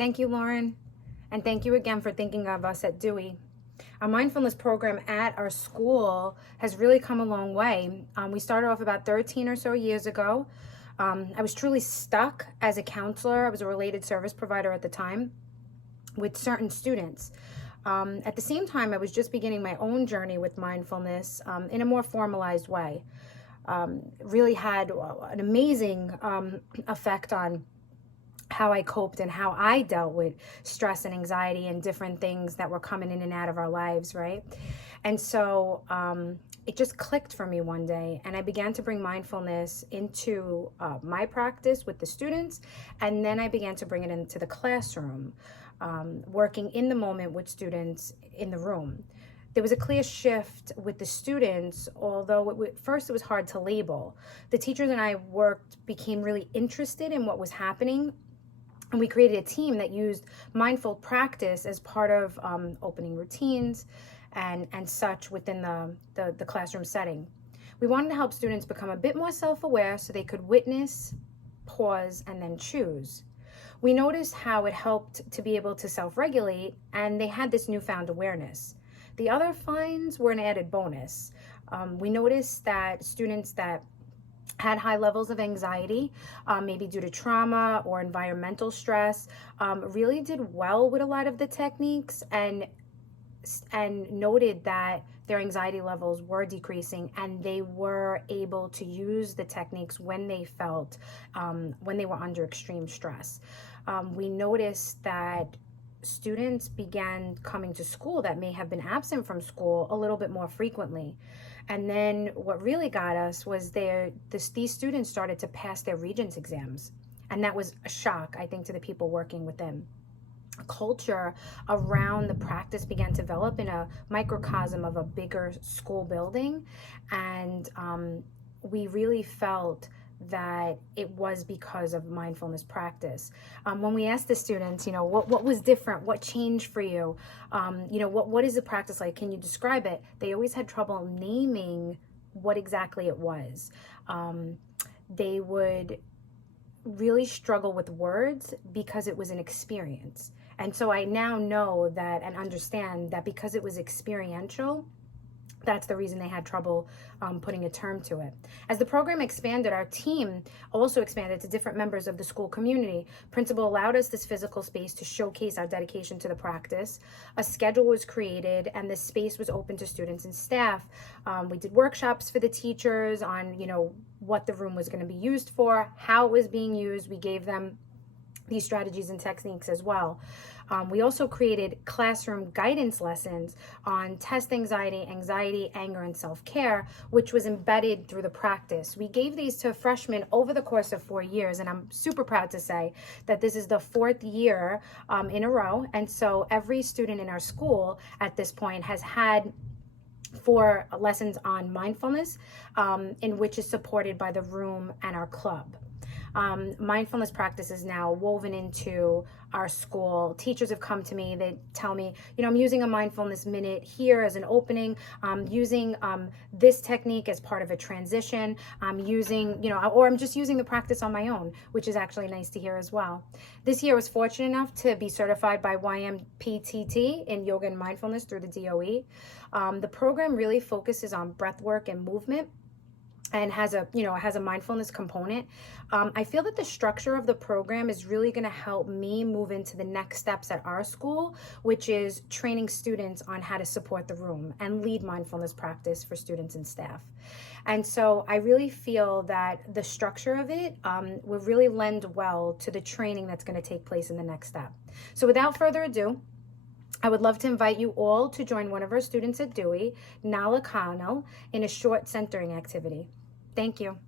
Thank you, Lauren. And thank you again for thinking of us at Dewey. Our mindfulness program at our school has really come a long way. We started off about 13 or so years ago. I was truly stuck as a counselor. I was a related service provider at the time with certain students. At the same time, I was just beginning my own journey with mindfulness in a more formalized way. Really had an amazing effect on how I coped and how I dealt with stress and anxiety and different things that were coming in and out of our lives, right? And so it just clicked for me one day, and I began to bring mindfulness into my practice with the students, and then I began to bring it into the classroom, working in the moment with students in the room. There was a clear shift with the students, although first it was hard to label. The teachers and I became really interested in what was happening, and we created a team that used mindful practice as part of opening routines and such within the classroom setting. We wanted to help students become a bit more self-aware so they could witness, pause, and then choose. We noticed how it helped to be able to self-regulate, and they had this newfound awareness. The other finds were an added bonus. We noticed that students that had high levels of anxiety, maybe due to trauma or environmental stress, really did well with a lot of the techniques and noted that their anxiety levels were decreasing, and they were able to use the techniques when they felt, when they were under extreme stress. We noticed that students began coming to school that may have been absent from school a little bit more frequently. And then what really got us was these students started to pass their Regents exams. And that was a shock, I think, to the people working with them. A culture around the practice began to develop in a microcosm of a bigger school building. And we really felt that it was because of mindfulness practice. When we asked the students, what was different, what changed for you, what is the practice like, can you describe it? They always had trouble naming what exactly it was. They would really struggle with words because it was an experience. And so I now know that and understand that because it was experiential, that's the reason they had trouble putting a term to it. As the program expanded, our team also expanded to different members of the school community. Principal allowed us this physical space to showcase our dedication to the practice. A schedule was created, and this space was open to students and staff. We did workshops for the teachers on, what the room was going to be used for, how it was being used. We gave them these strategies and techniques as well. We also created classroom guidance lessons on test anxiety, anger, and self-care, which was embedded through the practice. We gave these to freshmen over the course of 4 years, and I'm super proud to say that this is the 4th year in a row. And so every student in our school at this point has had 4 lessons on mindfulness, in which is supported by the room and our club. Mindfulness practice is now woven into our school. Teachers have come to me, they tell me, I'm using a mindfulness minute here as an opening, using this technique as part of a transition, I'm using, or I'm just using the practice on my own, which is actually nice to hear as well. This year I was fortunate enough to be certified by YMPTT in yoga and mindfulness through the DOE. The program really focuses on breath work and movement, and has a mindfulness component. I feel that the structure of the program is really going to help me move into the next steps at our school, which is training students on how to support the room and lead mindfulness practice for students and staff. And so I really feel that the structure of it will really lend well to the training that's going to take place in the next step. So without further ado, I would love to invite you all to join one of our students at Dewey, Nala Kano, in a short centering activity. Thank you.